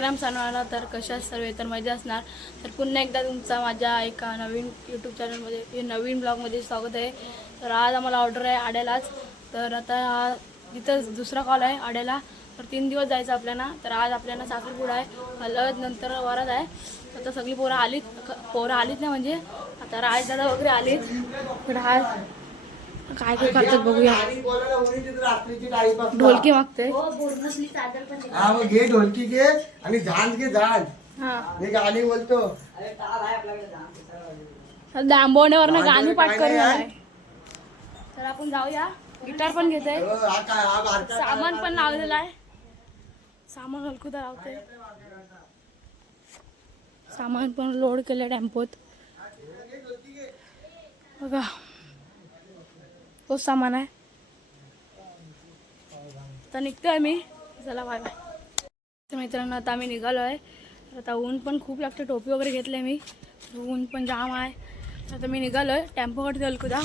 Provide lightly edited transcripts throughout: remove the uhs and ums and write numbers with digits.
राम सनवाला. तर कशात सर्व तर मजा असणार. तर पुन्हा एकदा तुमचा माझ्या एका नवीन यूट्यूब चॅनलमध्ये नवीन ब्लॉगमध्ये स्वागत आहे. तर आज आम्हाला ऑर्डर आहे आड्यालाच. तर आता हा तिथं दुसरा कॉल आहे आड्याला. तर 3 दिवस जायचं आपल्याला. तर आज आपल्याला साखरपुडा आहे, हळद नंतर वरात आहे. आता सगळी पोरं आलीत नाही म्हणजे आता राजदादा वगैरे आलीत. तर आज काय काय करतात बघूया. ढोलकी मागते. हा मग घे ढोलकी घे आणि झांज घे झांज. मी गाणी बोलतो. दांबवण्यावरनं गाणी पाठ करून आलाय. तर आपण जाऊया. गिटार पण घेते, सामान पण लावलेलं आहे. सामान हलकुदा लावते, सामान पण लोड केलं टेम्पोत. बघा तोच सामान आहे. आता निघतोय मी. चला बाय बाय. तर मित्रांनो आता आम्ही निघालो आहे. आता ऊन पण खूप लागतं. टोपी वगैरे घेतले मी. ऊन पण जाम आहे. आता मी निघालो आहे. टेम्पो कडे हलकुदा.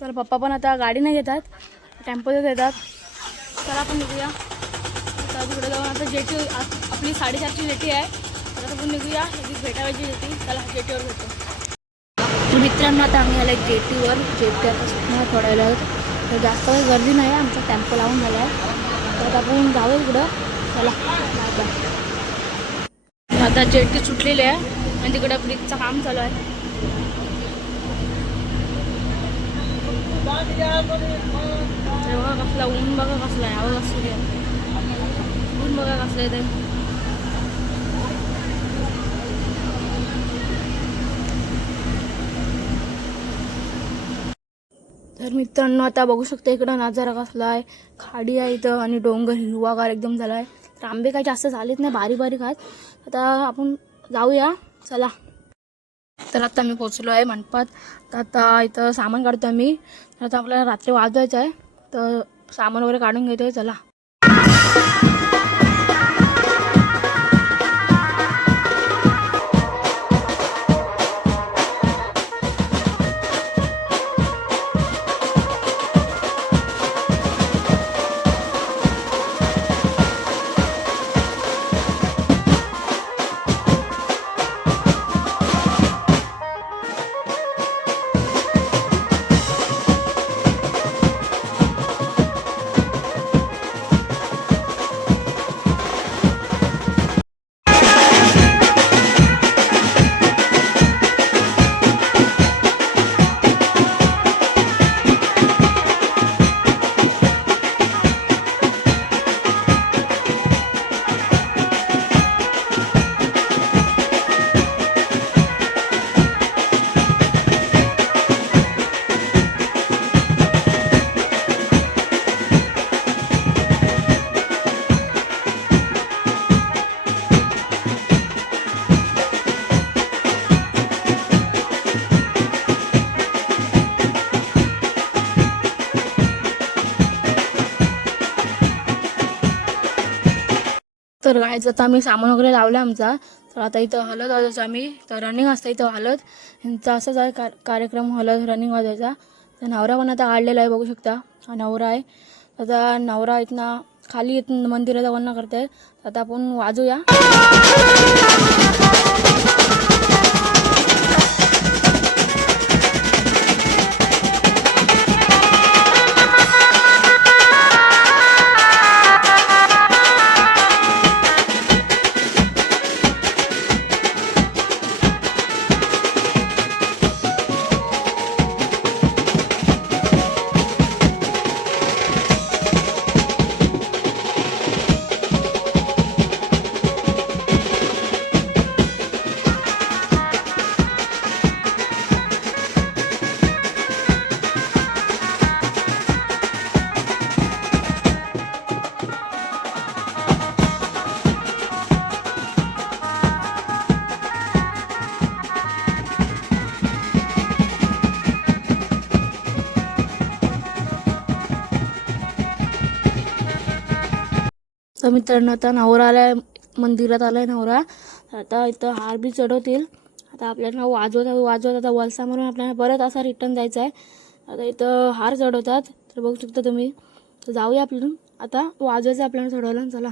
तर पप्पा पण आता गाडी नाही घेतात, टेम्पोतच येतात. चला आपण निघूया. आता तिकडे जाऊन आता जेटी आपली 4:30ची जेटी आहे. तर आता आपण निघूया. लगेच भेटायची जेटी. चला जेटीवर भेटतो. मित्रांनो आता आम्ही आलो जेटीवर. जेटी आता सुटणार थोड्या वेळात. तर जास्त काही गर्दी नाही आहे. आमचा टेम्पो लावून झाला आहे. तर आता आपण जाऊ इकडं. चला आता जेटी सुटलेली आहे आणि तिकडे ब्रिजचं काम चालू आहे. बघा कसला ऊन, बघा कसला आहे. आवाज असू द्या. ऊन बघा कसलं आहे ते. तर मित्रांनो आता बघू शकता इकडं नजारा कसला आहे. खाडी आहे इथं आणि डोंगर हिरवागार एकदम झाला आहे. तर आंबे काही जास्त झालेत नाही, बारीक बारीक आहेत. आता आपण जाऊया. चला. तर आता मी पोचलो आहे मंडपात. तर आता इथं सामान काढतो आम्ही. तर आता आपल्याला रात्री वाजवायचं आहे. तर सामान वगैरे काढून घेतोय. चला. तर गायचं आता आम्ही सामान वगैरे लावलं आमचा. तर आता इथं हळद वाजवायचं आम्ही. तर रनिंग असतं इथं हळद. यांचा असंच आहे कार्यक्रम, हळद रनिंग वाजवायचा. तर नवरा पण आता काढलेला आहे, बघू शकता. हा नवरा आहे. आता नवरा इथनं खाली मंदिराचा वन्ना करते. आता आपण वाजूया. तर मित्रांनो आता नवरा आलाय, मंदिरात आलाय नवरा. आता इथं हार बी चढवतील. आता आपल्याला वाजवत आता वलसा मारून आपल्याला परत असा रिटर्न जायचा आहे. आता इथं हार चढवतात. तर बघू शकता तुम्ही. तर जाऊया आपण आता. वाजवायचं आपल्याला चढवायला. चला.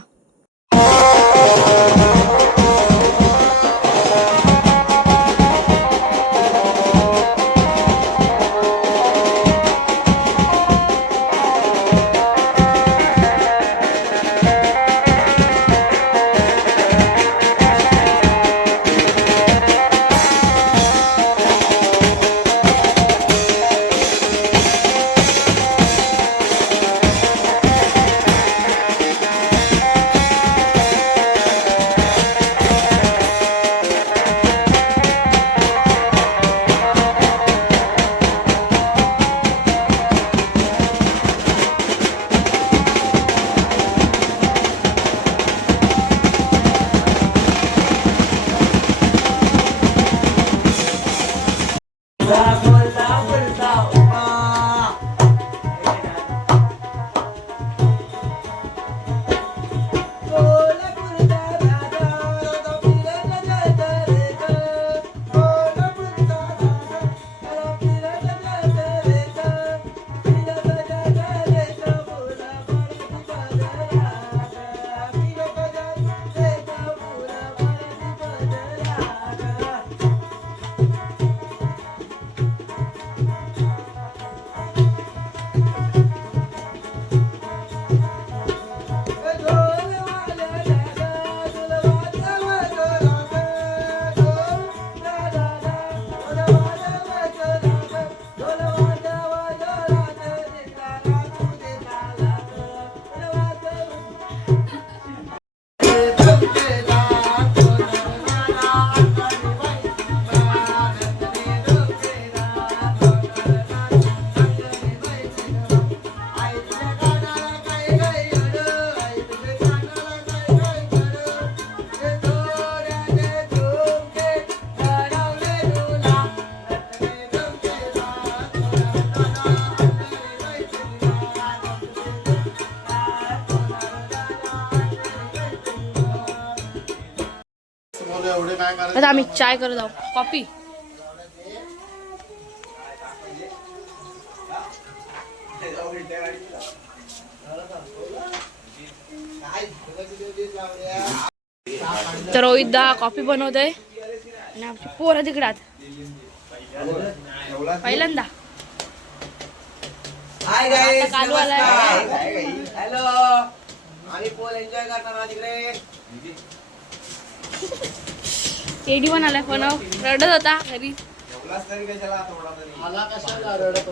आता आम्ही चाय करत आहोत. कॉफी तर रोहितदा कॉफी बनवतोय आणि आमची पोरं तिकडात पहिल्यांदा हाय गाईस, कालू आलाय. हॅलो. आणि पोल एन्जॉय करताना तिकडे टेडी पण आलाय. पण रडत होता घरी.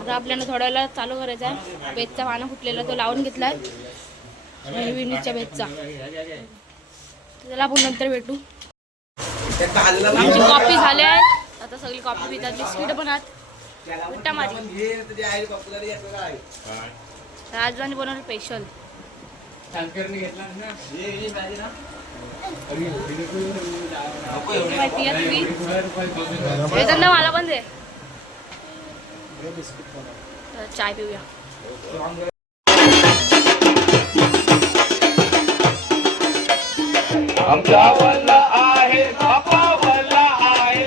आता आपल्याला थोड्या वेळा चालू करायचा आहे. बेतचा पानं फुटलेला तो लावून घेतलाय विनीच्या बेतचा. त्याला आपण नंतर भेटू. आमची कॉफी झाली आहे. आता सगळी कॉफी पितात. बिस्किट पण आहेत. मिठा माझी राजवानी बनवलं स्पेशल. माहिती आहे तुम्ही मला पण दे. चाय पिऊया. आमच्या वल्ला आहे बाप्पा वल्ला आहे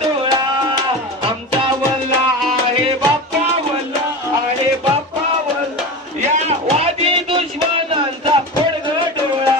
डोळा. आमचा वल्ला आहे बाप्पा वल्ला आहे बाप्पा वल्ला या वादी दुश्मनांचा फोडग डोळा.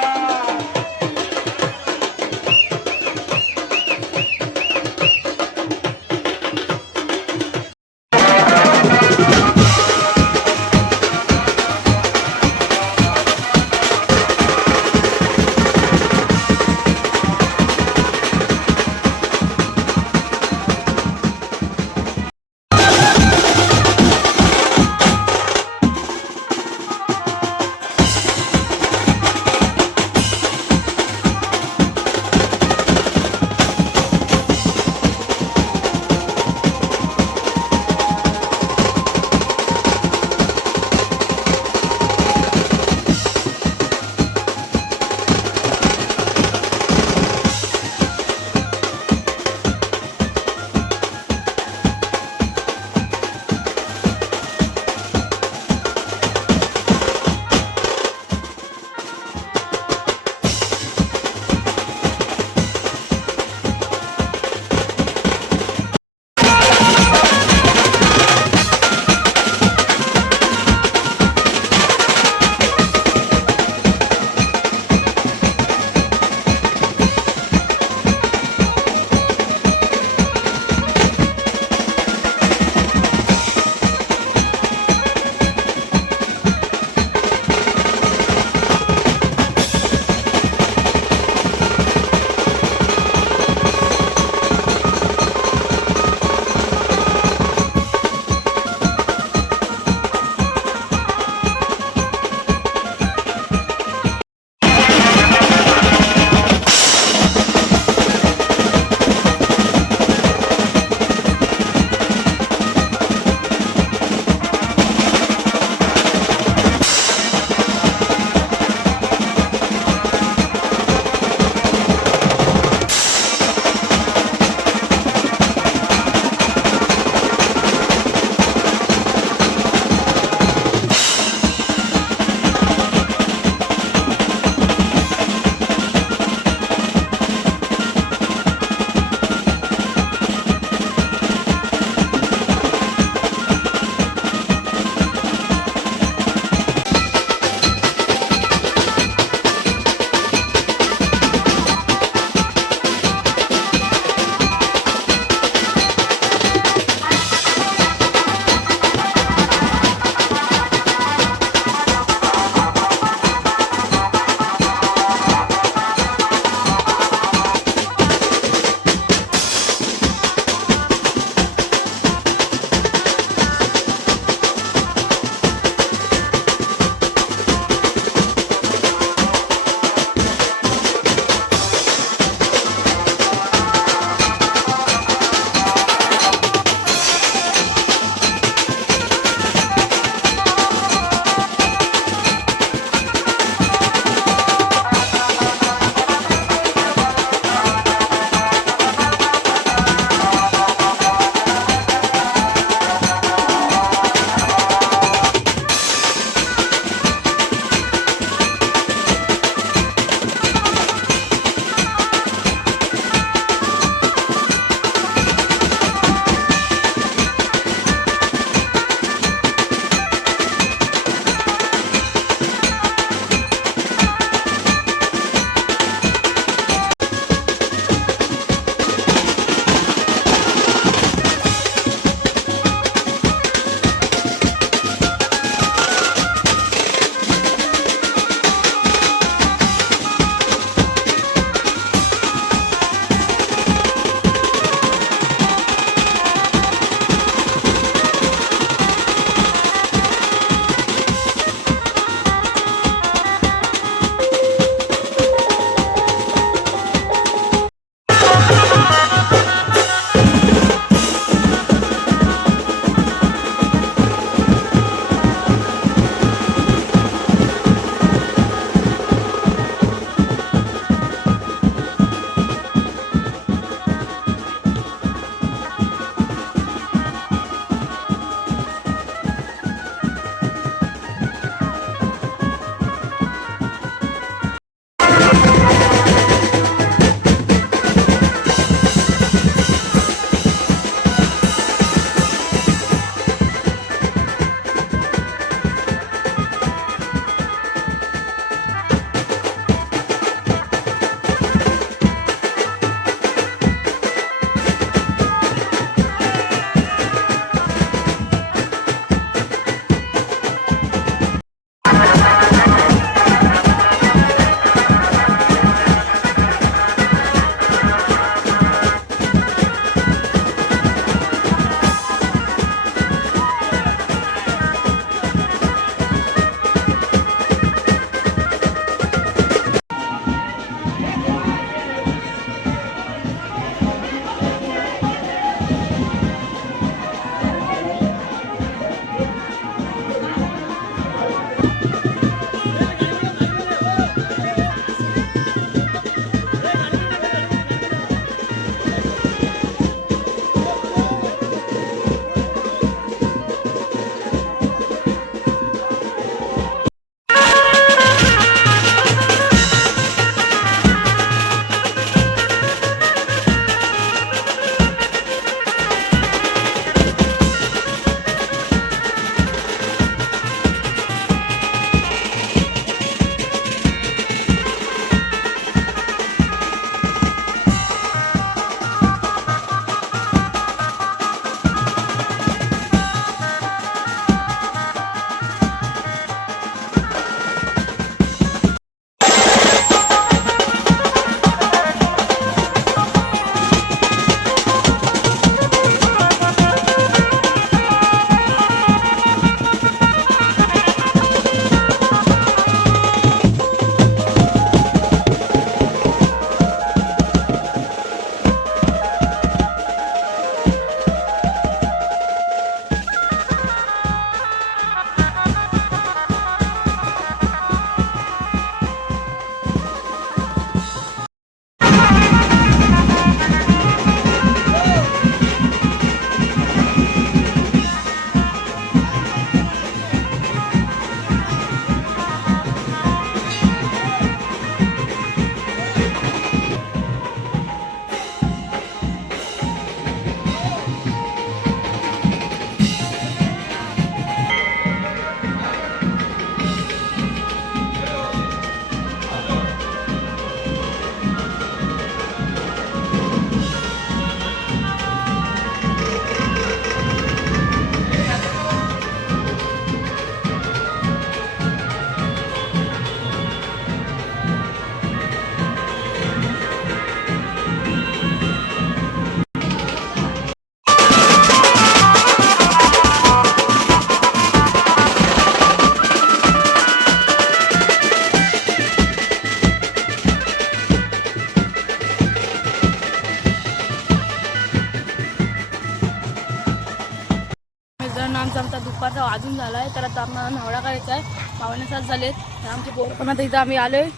वाजून झाला आहे. तर आता आम्हाला नवडा करायचा आहे. 5:45 झालेत. तर आमचे पोरं पण आता इथं आम्ही आलो आहे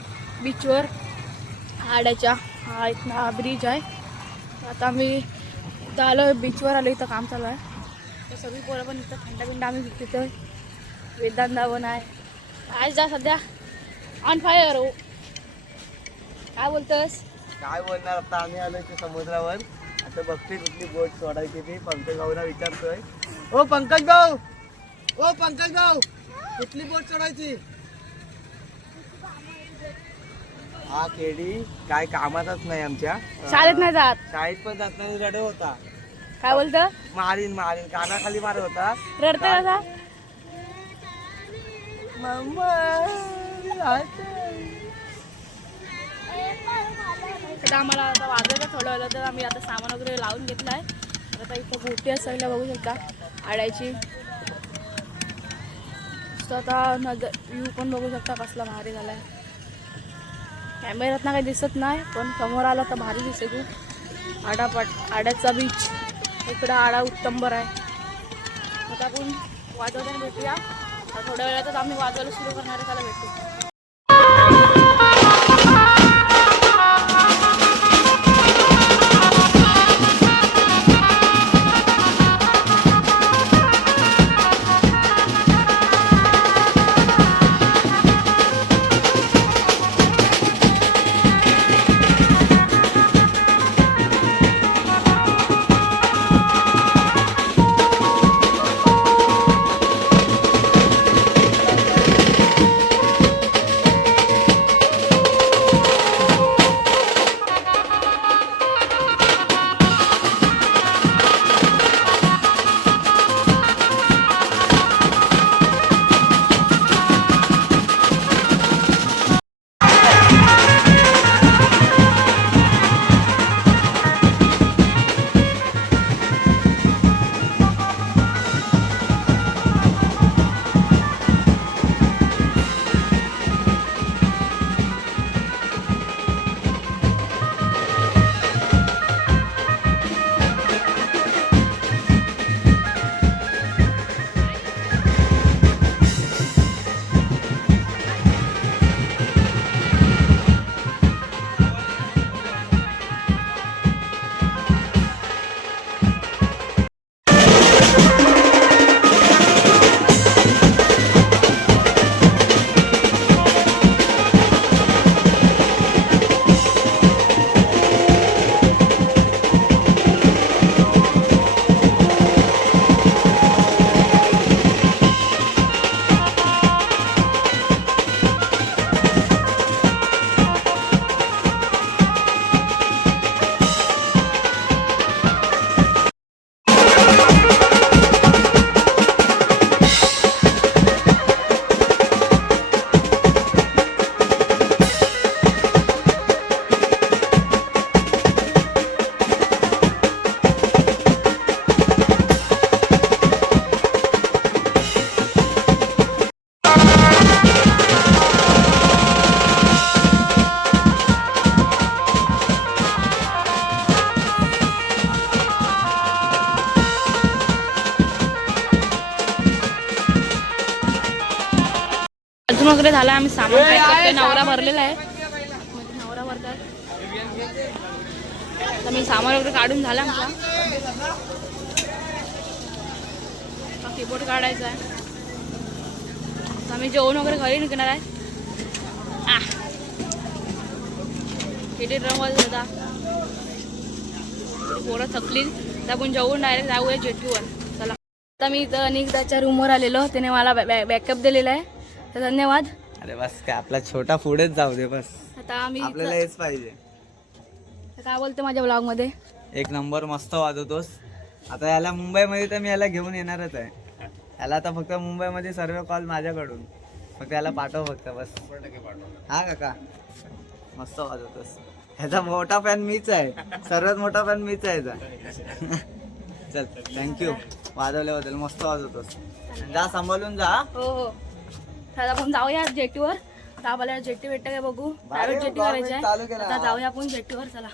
बीचवर आड्याच्या. हा इथं हा ब्रिज आहे. आता आम्ही इथं आलो आहे बीचवर आलो. इथं काम चालू आहे. तर सगळी पोरं पण इथं थंडा बिंडा आम्ही विकतो. वेदांत धावन आहे आज जा सध्या ऑन फायर हो. काय बोलतोस? काय बोलणार, आता आम्ही आलोय ते समुद्रावर. आता बघते कुठली बोट सोडायची ती. पंकज भाऊला विचारतोय. ओ पंकज भाऊ, ओ पंकज भाऊ, कुठली बोट सोडायची? हा केडी काय कामातच नाही आमच्या. शाळेत नाही जात. शाळेत पण जात नाही. रडत होता. काय बोलतं? मारीन मारीन कानाखाली मारत होता. रडते कसा? तर आम्हाला आता वाजायला थोडं आलं. तर आम्ही आता सामान वगैरे लावून घेतलं आहे. तर आता इथं बोटी असायला बघू शकता आडायची. तर आता नजर व्ह्यू पण बघू शकता कसला भारी झाला आहे. कॅमेऱ्यात ना काही दिसत नाही पण समोर आला तर भारी दिसते खूप. आड्याचा बीच इकडं आडा उत्तंबर आहे. आता आपण वाजवताना भेटूया. थोड्या वेळातच आम्ही वाजवायला सुरू करणार आहे. त्याला भेटू. अजून वगैरे झालं. आम्ही सामान पॅक करतोय. नवरा भरलेला आहे. नवरा भरतात. तर मी सामान वगैरे काढून झाला आमचा. कीबोर्ड काढायचा आहे. आम्ही जेवण वगैरे घरी निघणार आहे. किती ड्रम होता. पोरं थकली तर आपण जेवून डायरेक्ट जाऊया जेटीवर. चला आता मी इथं अनिकेताच्या रूमवर आलेलो. त्याने मला बॅकअप दिलेला आहे. तर धन्यवाद. अरे बस काय आपला छोटा पुढेच जाऊ दे बस. आता आम्ही आपल्याला हेच पाहिजे. काय बोलते माझ्या ब्लॉगमध्ये? एक नंबर मस्त वाजवतोस. आता याला मुंबईमध्ये तर मी याला घेऊन येणारच आहे. याला आता फक्त मुंबईमध्ये सर्व कॉल माझ्याकडून. फक्त याला पाठव फक्त बस. हा काका मस्त वाजवतोस. ह्याचा मोठा फॅन मीच आहे. सर्वात मोठा फॅन मीच आहे ह्याचा. चल थँक्यू वाजवल्याबद्दल. मस्त वाजवतोस. जा सांभाळून जा. हो हो. तर आपण जाऊया जेटीवर. तर आपल्याला जेटी भेटतं काय बघू. प्रायव्हेट जेटी करायची आहे. आता जाऊया आपण जेटीवर. चला.